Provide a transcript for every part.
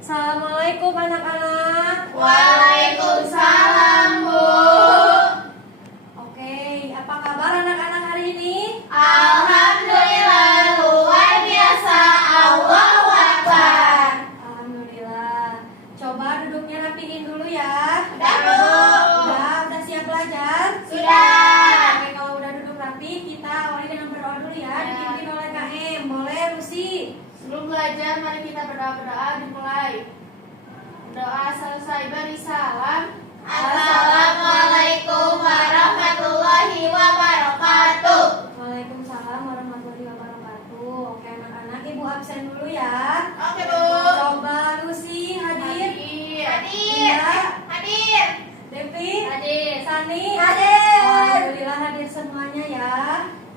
Assalamualaikum anak-anak. Waalaikumsalam, Bu. Oke, apa kabar anak-anak hari ini? Alhamdulillah, luar biasa. Allahu Akbar. Alhamdulillah. Coba duduknya rapiin dulu ya. Udah, Bu. Udah siap belajar? Sudah. Oke, kalau udah duduk rapi, kita awali dengan berdoa dulu ya. Dipimpin oleh KM. Boleh, Lucy? Sebelum belajar, mari kita berdoa dimulai. Doa selesai, beri salam. Assalamualaikum warahmatullahi wabarakatuh. Waalaikumsalam warahmatullahi wabarakatuh. Oke anak-anak, ibu absen dulu ya. Oke, Bu. Coba Lucy hadir. Hadir. Devi, Hadir. Sani, Hadir. Alhamdulillah hadir semuanya ya.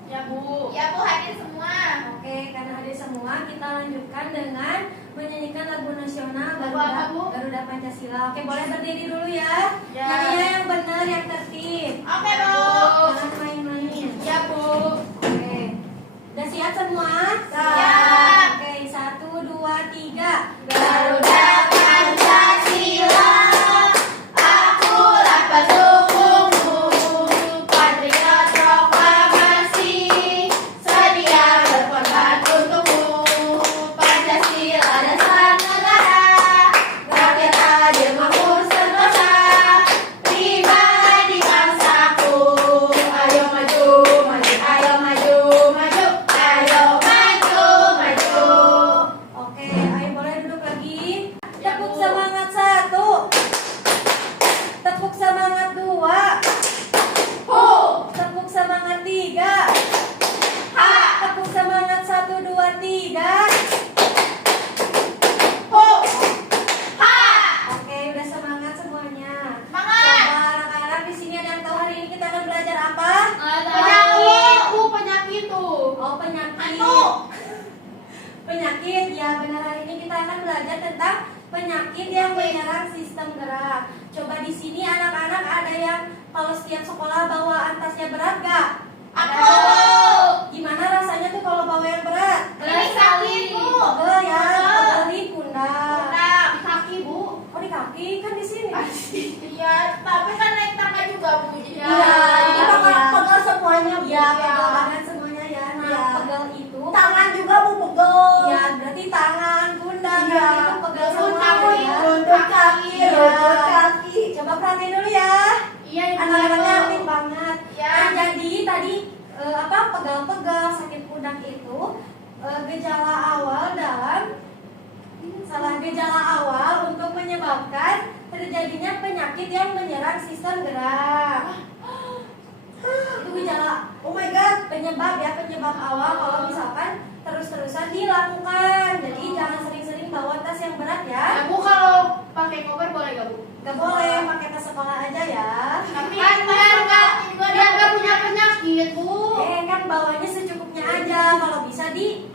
Ya, Bu. Ya, Bu, hadir semua. Oke, karena hadir semua, kita lanjutkan dengan menyanyikan lagu nasional Lagu apa, Bu? Garuda Pancasila. Oke, boleh berdiri dulu ya. Ya. Nyanyinya yang benar, yang tertib. Oke, Bu. Jangan main-main. Ya, Bu. Oke, udah siap semua? Siap. Oke, 1, 2, 3. Garuda Pancasila, akulah pendukungmu, patriot proklamasi, sedia berkorban untukmu. Pancasila dasar negara, rakyat adil makmur sentosa, pribadi bangsaku. Ayo maju, maju, ayo maju, maju, ayo maju, maju. Oke, ayo boleh duduk lagi. Tepuk semangat 1. Tepuk semangat 2. Tepuk semangat 3. Tepuk semangat 1, 2, 3. Oke, udah semangat semuanya. Semangat. Coba anak-anak di sini ada yang tahu hari ini kita akan belajar apa? Penyakit tuh. Oh, penyakit. Anu. Penyakit, ya benar, hari ini kita akan belajar tentang penyakit yang menyerang sistem gerak. Coba di sini anak-anak ada yang kalau setiap sekolah bawa tasnya berat gak? Aku. Gimana rasanya tuh kalau bawa yang berat? Ini sakit, Bu. Pegel ya, Pegel. pegel di pundak. Nah, di kaki, Bu. Oh di kaki, kan di sini. Iya, tapi kan naik tangga juga, Bu. Jadi Iya, ini pegel semuanya, Bu. Iya, pegel badan semuanya ya. Nah, Iya. pegel itu. Tangan juga, Bu, pegel. Iya, berarti tangan, pundak, Iya. itu pegel Lutut semua kaki, ya. lutut kaki, Iya. lutut kaki. Coba perhatiin dulu ya. Iya, Ibu. Anak-anaknya aktif banget. Iya. Nah, jadi tadi pegal-pegal sakit pundak itu gejala awal untuk menyebabkan terjadinya penyakit yang menyerang sistem gerak. Itu gejala, oh my god, penyebab awal kalau misalkan terus-terusan dilakukan. Jadi jangan sering-sering bawa tas yang berat ya. Ya, Bu, kalau pakai koper boleh gak, Bu? Gak boleh, pakai tas sekolah aja ya. Tapi kan dia nggak punya penyakit, Bu. Kan bawanya secukupnya aja. Kalau bisa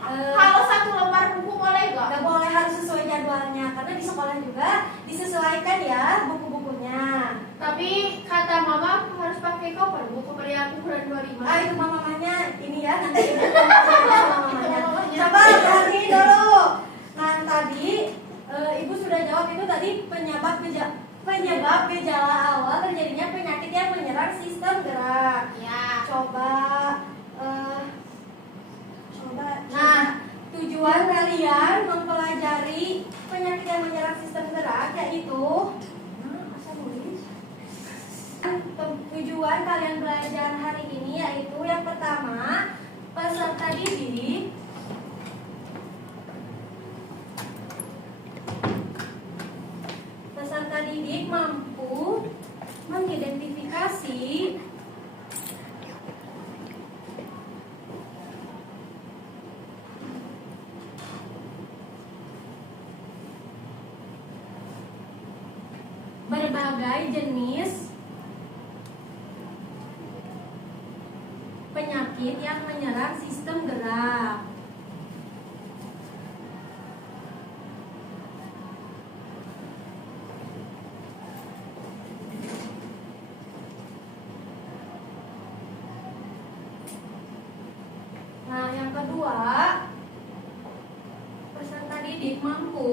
Kalau satu lembar buku boleh gak? gak boleh, harus sesuai jadwalnya. Karena di sekolah juga disesuaikan ya buku-bukunya. Tapi kata Mama harus pakai koper, Bu. Koper yang ukuran 25. Itu mamanya ini ya, nanti ibu sama mamanya. Coba perhatiin dulu. Nah tadi ibu sudah jawab, itu tadi penyebab gejala awal terjadinya penyakit yang menyerang sistem gerak. Ya. Coba. Nah, tujuan kalian mempelajari penyakit yang menyerang sistem gerak yaitu tujuan kalian belajar hari ini yaitu yang pertama, peserta didik mampu mengidentifikasi berbagai jenis penyakit yang menyerang sistem gerak. Nah, yang kedua, peserta didik mampu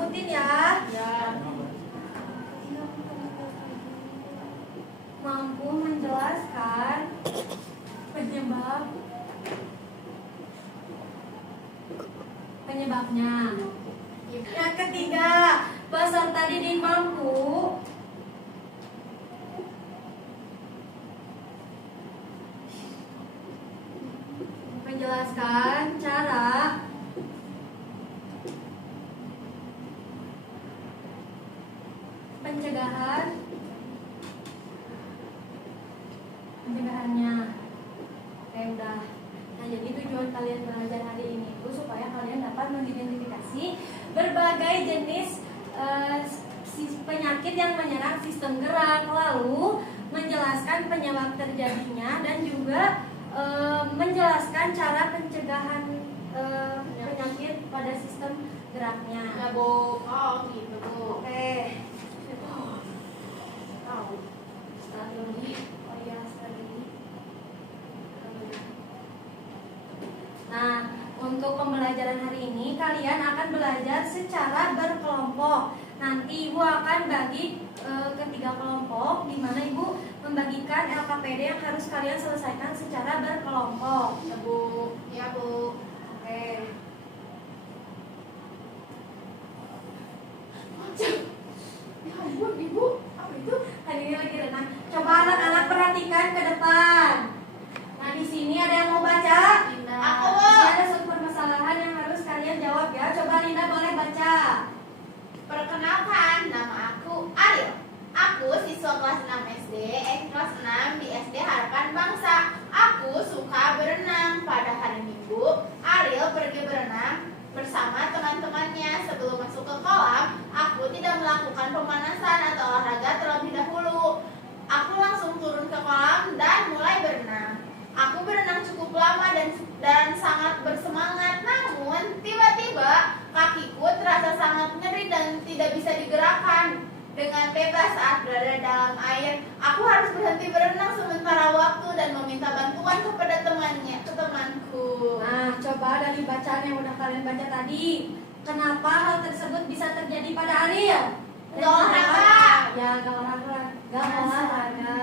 sebutin ya. Ya. Mampu menjelaskan penyebabnya. Yang ketiga, peserta didik mampu menjelaskan cara pencegahannya. Oke, udah. Nah, jadi tujuan kalian belajar hari ini itu supaya kalian dapat mengidentifikasi berbagai jenis penyakit yang menyerang sistem gerak, lalu menjelaskan penyebab terjadinya dan juga menjelaskan cara pencegahan penyakit pada sistem geraknya. Ya, Bu. Oh, gitu, Bu. Oke. Tahu. Strategi. Oh iya, strategi. Nah, untuk pembelajaran hari ini kalian akan belajar secara berkelompok. Nanti Ibu akan bagi ke 3 kelompok, di mana Ibu membagikan LKPD yang harus kalian selesaikan secara berkelompok. Ya, Bu. Ya, Bu. Oke. Ya ampun, Ibu. Apa itu? Hari ini lagi renang. Coba anak-anak perhatikan ke depan. Nah, di sini ada yang mau baca? Linda. Aku. Di sini ada suatu permasalahan yang harus kalian jawab ya. Coba Linda boleh baca. Perkenalkan, nama aku Ariel. Aku siswa kelas 6 SD, kelas 6 di SD Harapan Bangsa. Aku suka berenang. Pada hari Minggu, Ariel pergi berenang bersama teman-temannya. Sebelum masuk ke kolam, aku tidak melakukan pemanasan atau olahraga terlebih dahulu. Aku langsung turun ke kolam dan mulai berenang. Aku berenang cukup lama dan sangat bersemangat. Namun, tiba-tiba kakiku terasa sangat nyeri dan tidak bisa digerakkan dengan bebas saat berada dalam air. Aku harus berhenti berenang sementara waktu dan meminta bantuan kepada temanku. Nah, coba dari bacaan yang udah kalian baca tadi, kenapa hal tersebut bisa terjadi pada Ariel? Gak olahraga. Ya, gak olahraga. Gak olahraga.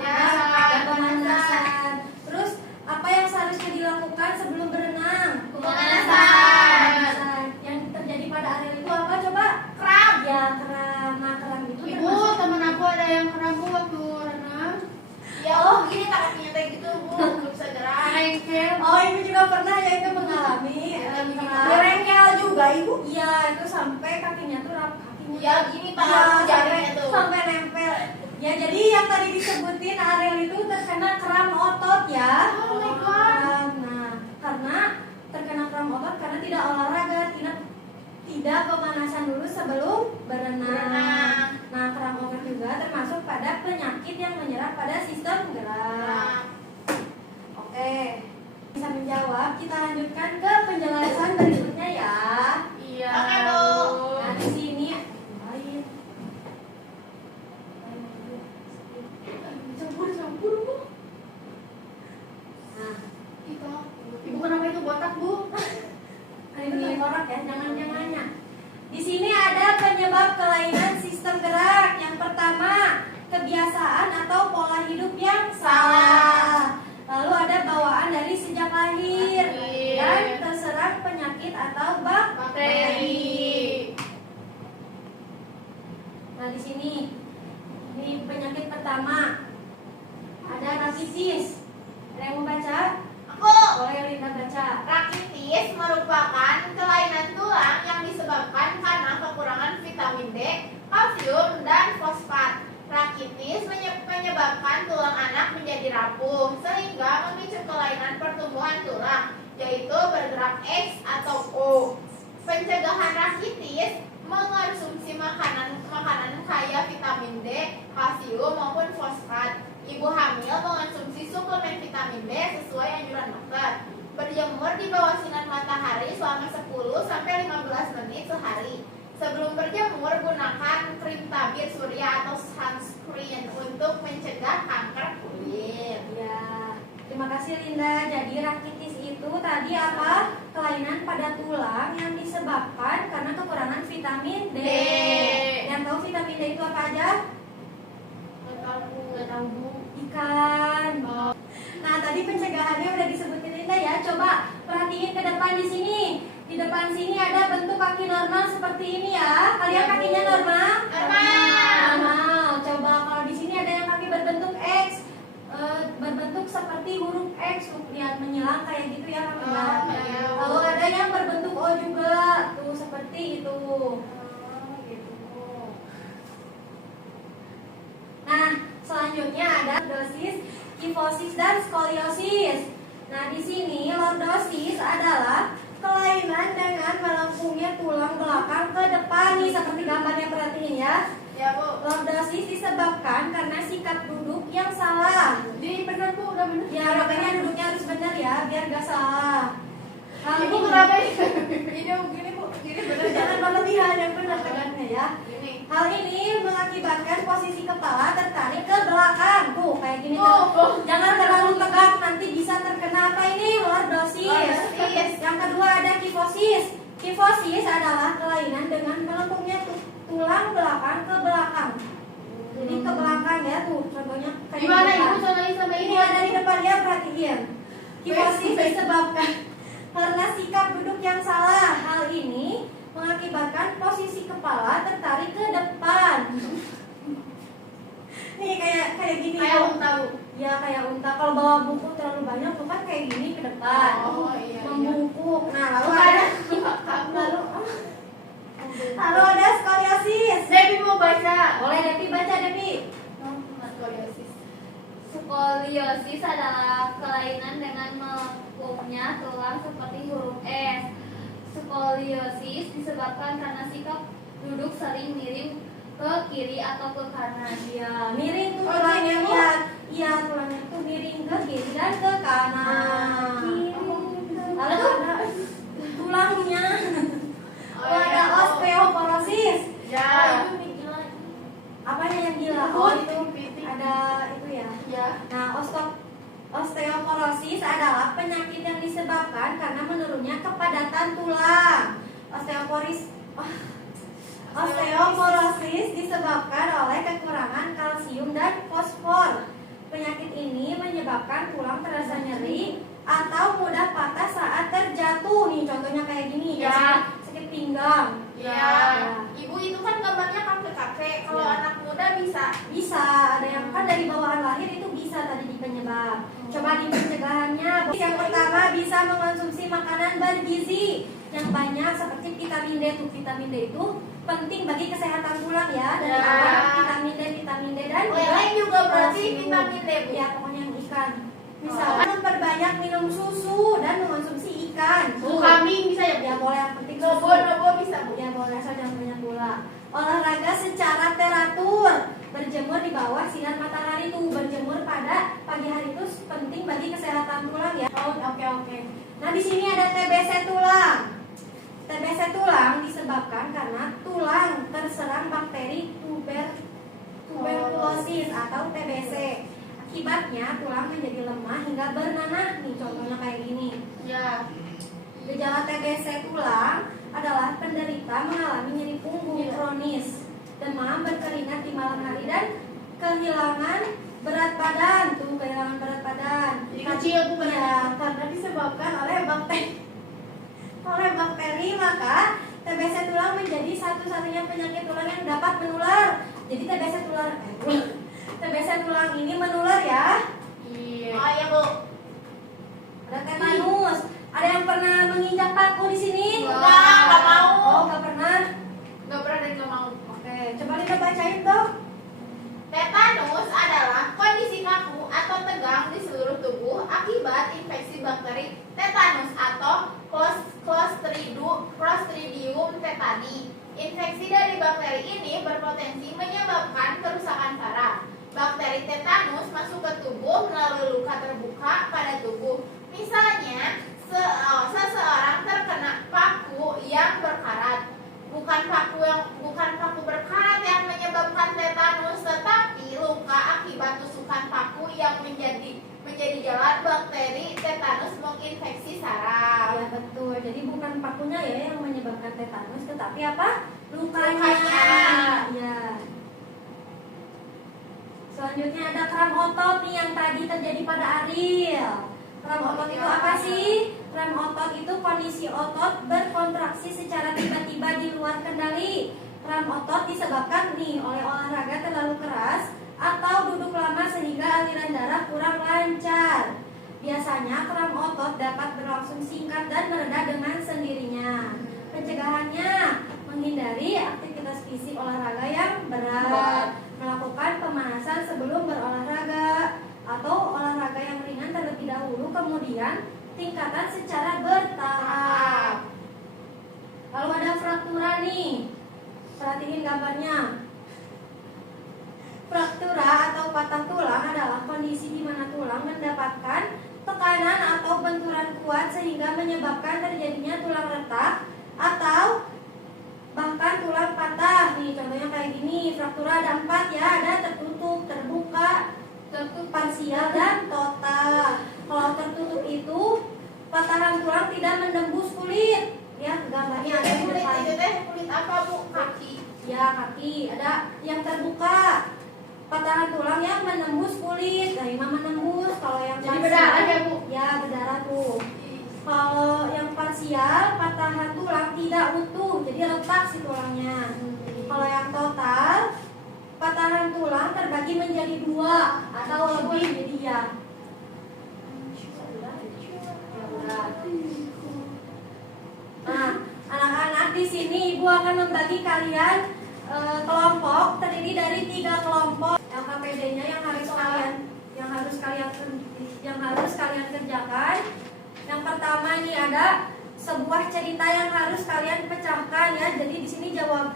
Gak pemanasan. Terus, apa yang seharusnya dilakukan sebelum berenang? Pemanasan. Yang terjadi pada Ariel itu apa coba? Kram. Ya, kram. Nah, kram itu Ibu, temen aku ada yang kram Bu waktu renang. Ya, gini kakinya kayak gitu, Bu. Belum bisa gerak. Oh, ibu juga pernah ya itu mengalami Merengkel juga, Ibu. Iya, itu sampai kakinya tuh kakinya. Ya, gini Pak, Iya, jarinya tuh. sampai nempel. Ya, jadi yang tadi disebutin Ariel itu terkena kram otot ya. Oh my God. Kram. Nah, karena terkena kram otot karena tidak olahraga, tidak pemanasan dulu sebelum berenang. Nah, kram otot juga termasuk pada penyakit yang menyerang pada sistem gerak. Oke, bisa menjawab. Kita lanjutkan ke penjelasan berikutnya ya. Iya. Oke, Bu. Nah, di sini lain. Campur, Bu. Nah, Ibu kenapa itu botak, Bu? ini korak ya, jangan-jangannya. Di sini ada penyebab kelainan sistem gerak. Yang pertama, kebiasaan atau pola hidup yang salah. Lalu ada bawaan dari sejak lahir dan terserang penyakit atau bakteri. Nah, di sini ini penyakit pertama ada rakitis. Ada yang mau baca? Aku. Boleh Linda baca. Rakitis merupakan kelainan tulang yang disebabkan karena kekurangan vitamin D, kalsium, dan fosfat. Rakitis menyebabkan tulang anak menjadi rapuh sehingga memicu kelainan pertumbuhan tulang, yaitu bergerak X atau O. Pencegahan rakitis mengonsumsi makanan kaya vitamin D, kalsium maupun fosfat. Ibu hamil mengonsumsi suplemen vitamin D sesuai anjuran dokter. Berjemur di bawah sinar matahari selama 10-15 menit sehari. Sebelum berjemur, gunakan krim tabir surya atau sunscreen untuk mencegah kanker kulit. Ya, terima kasih Linda. Jadi rakitis itu tadi apa? Kelainan pada tulang yang disebabkan karena kekurangan vitamin D. Yang tahu vitamin D itu apa aja? Nggak tahu Bu. Ikan. Nah, tadi pencegahannya udah disebutin Linda ya. Coba perhatiin ke depan di sini. Di depan sini ada bentuk kaki normal seperti ini ya. Kalian kakinya normal? Normal. Coba kalau di sini ada yang kaki berbentuk X, berbentuk seperti huruf X, lihat menyilang kayak gitu ya Kamila. Lalu ada yang berbentuk O juga, tuh seperti itu. Nah, selanjutnya ada lordosis, kifosis dan skoliosis. Nah, di sini lordosis adalah kelainan dengan melengkungnya tulang belakang ke depan nih, seperti gambarnya, perhatiin ya. Ya Bu. Lordosis disebabkan karena sikap duduk yang salah. Jadi benar Bu, udah benar. Ya, makanya duduknya harus benar ya, biar gak salah. Ibu kenapa ini? Ini begini Bu, gini benar. Jangan berlebihan, yang benar tegaknya ya. Gini. Hal ini mengakibatkan posisi kepala tertarik ke belakang. Tuh, kayak gini Oh, tuh. Jangan terlalu tegak, nanti bisa terkena apa ini? Lordosis. Yang kedua ada kifosis. Kifosis adalah kelainan dengan melengkungnya tulang belakang ke belakang. Jadi ke belakang ya tuh, contohnya kayak Gimana gini. Ibu contohnya sama Ini ini? ada di depan ya, perhatiin. Kifosis disebabkan karena sikap duduk yang salah. Hal ini mengakibatkan posisi kepala tertarik ke depan. Nih kayak gini. Kayak unta Bu. Ya kayak unta. Kalau bawa buku terlalu banyak tuh kan kayak gini ke depan. Oh, iya. Membungkuk. Nah, lalu Bukan. ada lalu ada skoliosis. Devi mau baca. Boleh Devi baca, Devi. Skoliosis. Skoliosis adalah kelainan dengan melengkungnya tulang seperti huruf S. Skoliosis disebabkan karena sikap duduk sering miring ke kiri atau ke kanan. Ya, miring tuh Oh, tulangnya gini, Bu. lihat. Iya, tulangnya tuh miring ke kiri dan ke kanan. Lalu ada tulangnya. Oh, Ada iya. osteoporosis. Ya. Itu nih gila. Apanya yang gila? Itu Oh, itu piting. ada itu ya. Ya. Nah, osteoporosis adalah penyakit yang disebabkan karena menurunnya kepadatan tulang. Osteoporosis disebabkan oleh kekurangan kalsium dan fosfor. Penyakit ini menyebabkan tulang terasa nyeri atau mudah patah saat terjatuh. Nih contohnya kayak gini Ya. sakit pinggang. Ya. Ibu itu kan gambarnya kakek-kakek. Kalau Ya. anak muda bisa. Bisa, ada yang kan dari bawaan lahir itu bisa tadi di penyebab. Coba di pencegahannya. Yang pertama bisa mengonsumsi makanan bergizi yang banyak seperti vitamin D. Tuh vitamin D itu penting bagi kesehatan tulang ya. Dari Ya. awal vitamin D dan Lele juga berarti kalsium. vitamin D Bu. Ya pokoknya yang ikan. Misalnya memperbanyak minum susu dan mengonsumsi ikan. Bu kambing bisa ya Bu? Ya boleh, yang penting Nobo bisa Bu. Ya boleh asal jangan banyak gula. Olahraga secara teratur. Berjemur di bawah sinar matahari tuh. Berjemur pada pagi hari itu penting bagi kesehatan tulang ya. Oh, oke. Nah, di sini ada TBC tulang. TBC tulang disebabkan karena tulang terserang bakteri tuberkulosis atau TBC. Akibatnya tulang menjadi lemah hingga bernanah. Nih contohnya kayak gini. Ya. Gejala TBC tulang adalah penderita mengalami nyeri punggung kronis, demam berkeringat di malam hari dan kehilangan berat badan. Tuh kehilangan berat badan. Jadi kecil bukan? Ya, karena disebabkan oleh bakteri maka TBC tulang menjadi satu-satunya penyakit tulang yang dapat menular. Jadi TBC tulang ini menular ya. Iya. Oh iya Bu. Ada tetanus. Ada yang pernah menginjak paku di sini? Nggak mau. Oh, nggak pernah. Nggak pernah dan nggak mau. Oke, coba Lina bacain dong. Tetanus adalah kondisi kaku atau tegang di seluruh tubuh akibat infeksi bakteri tetanus atau Clostridium tetani. Infeksi dari bakteri ini berpotensi menyebabkan kerusakan saraf. Bakteri tetanus masuk ke tubuh melalui luka terbuka pada tubuh. Misalnya, seseorang terkena paku yang berkarat. Bukan paku berkarat yang menyebabkan tetanus, tetapi luka akibat tusukan paku menjadi jalan bakteri tetanus menginfeksi saraf. Ya betul. Jadi bukan pakunya ya yang menyebabkan tetanus, tetapi apa? Lukanya. Lukanya. Ya. Selanjutnya ada kram otot nih yang tadi terjadi pada Ariel. Kram otot itu apa sih? Kram otot itu kondisi otot berkontraksi secara tiba-tiba di luar kendali. Kram otot disebabkan nih oleh olahraga terlalu keras atau duduk lama sehingga aliran darah kurang lancar. Biasanya kram otot dapat berlangsung singkat dan mereda dengan sendirinya. Pencegahannya menghindari aktivitas fisik olahraga yang berat, melakukan pemanasan sebelum berolahraga, atau olahraga yang ringan terlebih dahulu, kemudian tingkatan secara bertahap. Lalu ada fraktura nih, perhatiin gambarnya. Fraktura atau patah tulang adalah kondisi di mana tulang mendapatkan tekanan atau benturan kuat sehingga menyebabkan terjadinya tulang retak atau bahkan tulang patah. Nih contohnya kayak gini, fraktura ada 4 ya, ada tertutup, terbuka, tertutup parsial dan total. Kalau tertutup itu patahan tulang tidak menembus kulit. Ya, gambarnya ada di Kulit depan. itu teh kulit apa Bu? Kaki. Ya, kaki. Ada yang terbuka, patahan tulang yang menembus kulit. Nah, ini mah menembus. Kalau yang Jadi parsial, berdarah ya, Bu? Ya, berdarah tuh. Kalau yang parsial, patahan tulang tidak utuh, jadi retak si tulangnya. Kalau yang total, patahan tulang terbagi menjadi 2 atau lebih, jadi ya. Nah, anak-anak di sini Ibu akan membagi kalian kelompok terdiri dari 3 kelompok. LKPD-nya yang harus kalian kerjakan. Yang pertama ini ada sebuah cerita yang harus kalian pecahkan ya. Jadi di sini jawab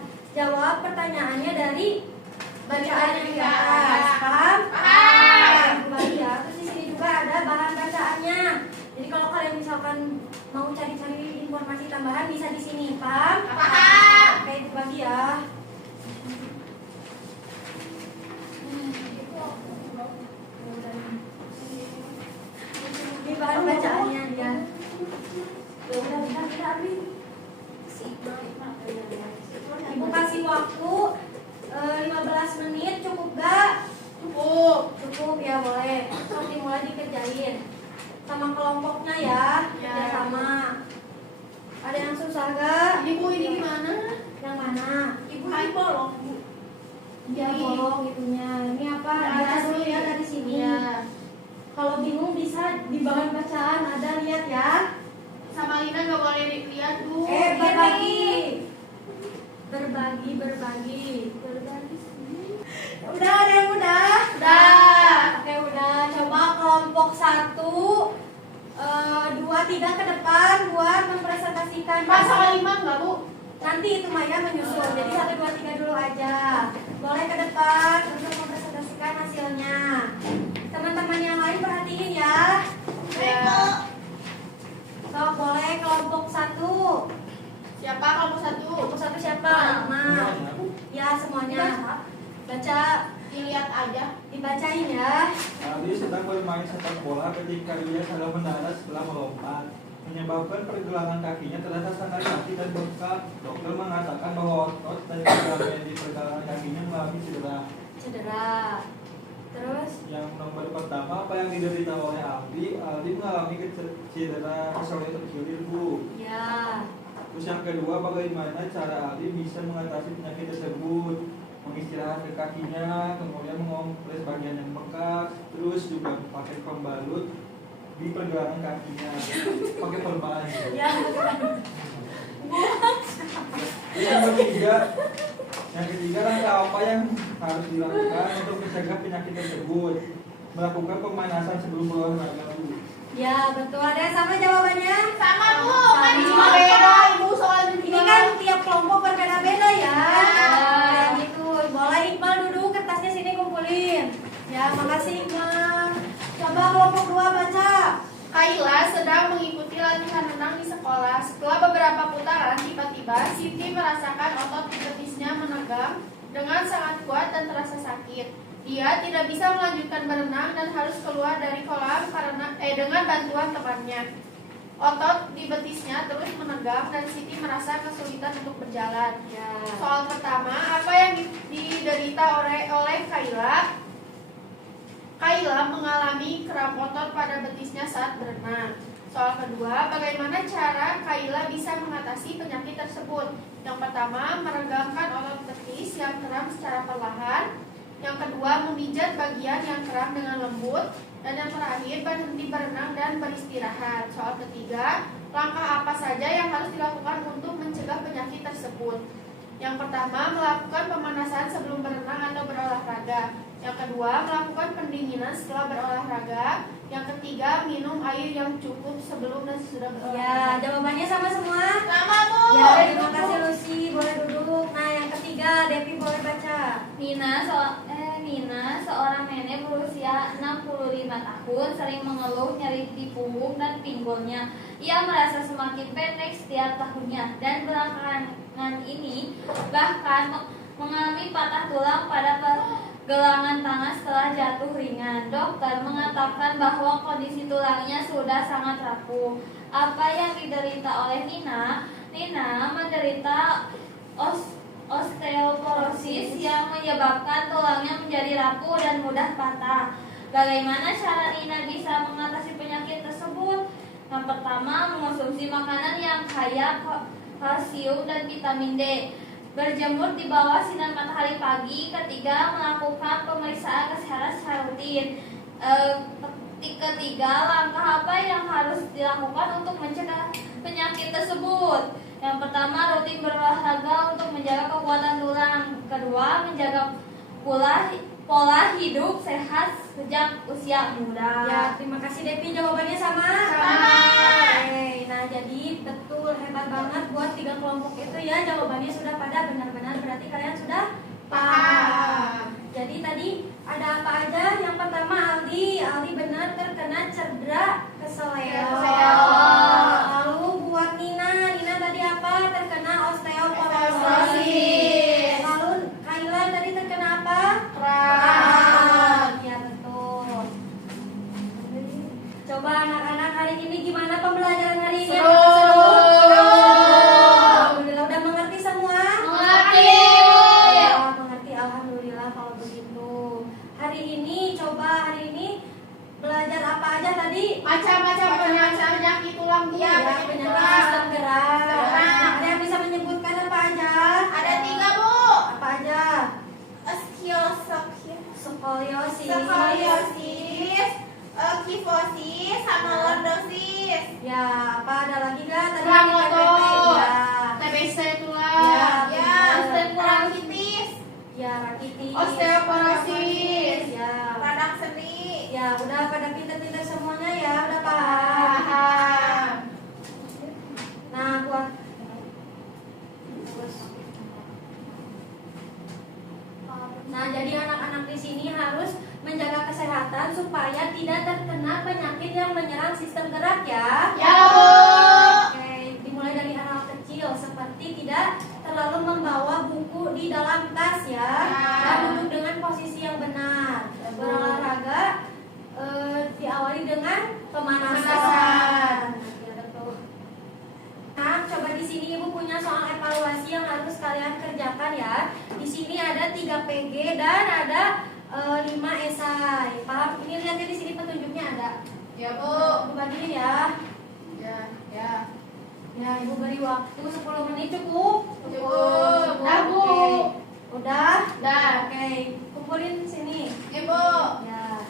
pertanyaannya dari bacaan yang di atas. Paham? Paham. Kembali ya. Terus di sini juga ada bahan bacaannya. Jadi kalau kalian misalkan mau cari-cari informasi tambahan bisa di sini. Paham? Paham. Oke, itu bagi ya. Ini bahan bacaannya dia. Ibu kasih waktu 15 menit, cukup gak? Cukup ya, boleh. Terus dimulai dikerjain sama kelompoknya ya, kerja sama. Ada yang susah gak? Ibu ini gimana? Yang mana? Ibu ini bolong Bu. Ya bolong itunya. Ini apa? Baca dulu ya dari sini. Kalau bingung bisa di bahan bacaan ada, lihat ya. Sama Lina nggak boleh dilihat Bu. Berbagi. Udah ada yang udah? Udah. Oke udah. Coba kelompok 1, 2, 3 ke depan buat mempresentasikan. Pas sama Lima nggak Bu? Nanti itu Maya menyusul. Jadi 1, 2, 3 dulu aja. Boleh ke depan untuk mempresentasikan hasilnya. Teman-teman yang lain perhatiin ya. Ya. So, boleh kelompok 1. Siapa kelompok 1? Kelompok 1 siapa? Nah, ya semuanya. Baca, Dilihat aja. dibacain ya. Ali sedang bermain sepak bola ketika ia salah mendarat setelah melompat, menyebabkan pergelangan kakinya terasa sangat sakit dan bengkak. Dokter mengatakan bahwa otot dan ligament di pergelangan kakinya mengalami Cedera. Terus? Yang nomor pertama, apa yang diderita oleh Aldi mengalami cedera keselio terkilir, Bu. Ya. Terus yang kedua, bagaimana cara Aldi bisa mengatasi penyakit tersebut? Mengistirahatkan kakinya, kemudian mengompres bagian yang bengkak, terus juga pakai pembalut di pergelangan kakinya, pakai perban. Ya. Yang ketiga, langkah apa yang harus dilakukan untuk mencegah penyakit tersebut? Melakukan pemanasan sebelum berolahraga, Bu. Ya, betul. Ada yang sama jawabannya? Sama Bu, Sama. kan cuma beda Ibu soalnya Ini kan tiap kelompok berbeda-beda ya. Ya. Kayak gitu. Boleh Iqbal duduk, kertasnya sini kumpulin. Ya, makasih Iqbal. Coba kelompok 2 baca. Kaila sedang mengikuti latihan renang di sekolah. Setelah beberapa putaran, tiba-tiba Siti merasakan otot di betisnya menegang dengan sangat kuat dan terasa sakit. Dia tidak bisa melanjutkan berenang dan harus keluar dari kolam dengan bantuan temannya. Otot di betisnya terus menegang dan Siti merasa kesulitan untuk berjalan. Ya. Soal pertama, apa yang diderita oleh Kayla? Kayla mengalami kram otot pada betisnya saat berenang. Soal kedua, bagaimana cara Kayla bisa mengatasi penyakit tersebut? Yang pertama, meregangkan otot betis yang kram secara perlahan. Yang kedua, memijat bagian yang kram dengan lembut. Dan yang terakhir, berhenti berenang dan beristirahat. Soal ketiga, langkah apa saja yang harus dilakukan untuk mencegah penyakit tersebut? Yang pertama, melakukan pemanasan sebelum berenang atau berolahraga. Yang kedua, melakukan pendinginan setelah berolahraga. Yang ketiga, minum air yang cukup sebelum dan sesudah Ya, berolahraga. jawabannya sama semua. Sama, Bu. Ya, terima kasih Lucy, boleh duduk. Nah, yang ketiga, Devi boleh baca. Nina, seorang nenek berusia 65 tahun, sering mengeluh nyeri di punggung dan pinggulnya. Ia merasa semakin pendek setiap tahunnya dan belakangan ini bahkan mengalami patah tulang pada pergelangan tangan setelah jatuh ringan. Dokter mengatakan bahwa kondisi tulangnya sudah sangat rapuh. Apa yang diderita oleh Nina? Nina menderita osteoporosis yang menyebabkan tulangnya menjadi rapuh dan mudah patah. Bagaimana cara Nina bisa mengatasi penyakit tersebut? Yang pertama, mengonsumsi makanan yang kaya kalsium dan vitamin D. Berjemur di bawah sinar matahari pagi. Ketiga, melakukan pemeriksaan kesehatan secara rutin. Ketiga, langkah apa yang harus dilakukan untuk mencegah penyakit tersebut? Yang pertama, rutin berolahraga untuk menjaga kekuatan tulang. Kedua, menjaga pola hidup sehat sejak usia muda. Ya, terima kasih Devi, jawabannya sama. Sama. Oke, nah jadi betul, hebat banget buat 3 kelompok itu ya. Jawabannya sudah pada benar-benar, berarti kalian sudah paham. Jadi tadi ada apa aja? Yang pertama Aldi benar terkena cedera keseleo. Lalu buat Nina tadi apa? Terkena osteoporosis. Lalu Kayla tadi terkena apa? Kram. Ya betul. Coba anak-anak hari ini gimana pembelajaran hari ini? Seru. Alhamdulillah udah mengerti semua? Mengerti. Ya, mengerti, alhamdulillah kalau begitu. Hari ini belajar apa aja tadi? Macam-macam penyakit tulang, Bu. Ya, penyakit sistem gerak. Gerak. Ada yang bisa menyebutkan apa aja? Ada 3, Bu. Apa aja? Skoliosis, kifosis, sama lordosis. Ya, apa ada lagi nggak? Tadi Tulang TBC. otot. Ya. TBC tulang. Ya, Osteoporosis. Ya, rakitis. Osteoporosis. Ya. Radang sendi. Ya, udah pada pinter-pinter semuanya ya, udah paham. Paham. Nah, buat jadi anak-anak di sini harus menjaga kesehatan supaya tidak terkena penyakit yang menyerang sistem gerak ya. Ya, Bu. Oke, dimulai dari hal kecil seperti tidak terlalu membawa buku di dalam tas ya. Ya. Dan duduk dengan posisi yang benar. Berolahraga diawali dengan pemanasan. Ya, betul. Nah, coba di sini Ibu punya soal evaluasi yang harus kalian kerjakan ya. Di sini ada 3 PG dan ada 5 esai. Paham? Ini lihatnya di sini petunjuknya ada. Ya, Bu. Ibu bagiin ya. Ya. Ya, Ibu beri waktu 10 menit cukup. Cukup. Dah, Bu. Oke. Udah? Dah. Oke, kumpulin sini. Ibu. Ya.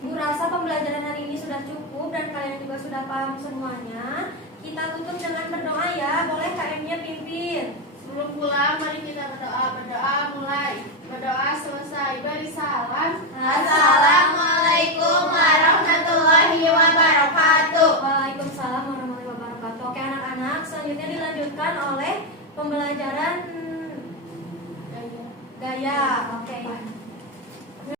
Ibu rasa pembelajaran hari ini sudah cukup dan kalian juga sudah paham semuanya. Kita tutup dengan berdoa ya. Boleh KM-nya pimpin. Sebelum pulang, mari kita berdoa. Berdoa mulai. Berdoa selesai. Beri salam. Assalamualaikum warahmatullahi wabarakatuh. Waalaikumsalam warahmatullahi wabarakatuh. Oke anak-anak, selanjutnya dilanjutkan oleh pembelajaran gaya. Oke.